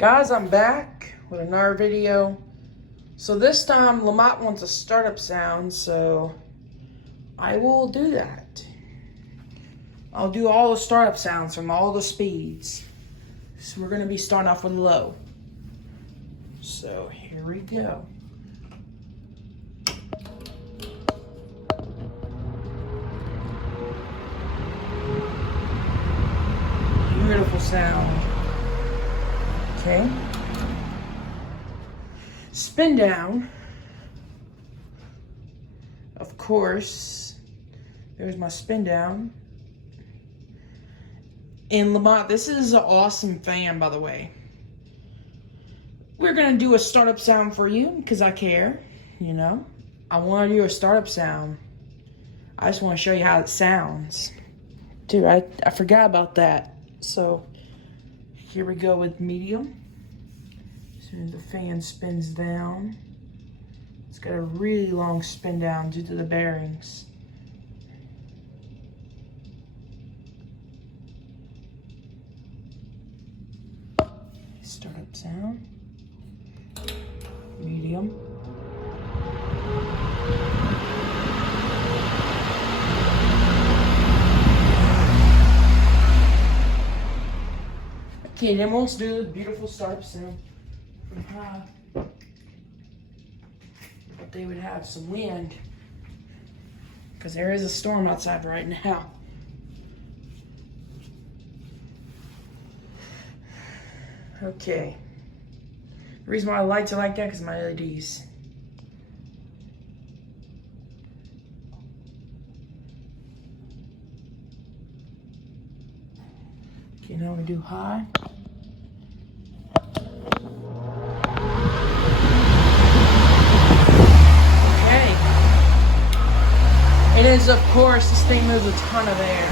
Guys, I'm back with another video. So this time Lamont wants a startup sound, so I will do that. I'll do all the startup sounds from all the speeds. So we're going to be starting off with low. So here we go. Beautiful sound. Okay. Spin down. Of course. There's my spin down. And Lamont, this is an awesome fan, by the way. We're going to do a startup sound for you because I care, you know. I want to do a startup sound. I just want to show you how it sounds. Dude, I forgot about that. So, here we go with medium. As soon as the fan spins down, it's got a really long spin down due to the bearings. Startup sound. Medium. Okay, then we'll do the beautiful startup sound from high. But they would have some wind because there is a storm outside right now. Okay. The reason why the lights are like that is my LEDs. Okay, now we do high. Okay. It is, of course, this thing moves a ton of air.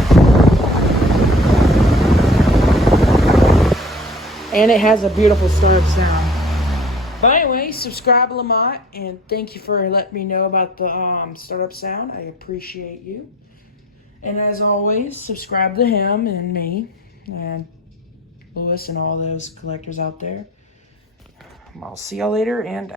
And it has a beautiful startup sound. But anyway, subscribe Lamont, and thank you for letting me know about the startup sound. I appreciate you. And as always, subscribe to him and me and Lewis and all those collectors out there. I'll see y'all later, and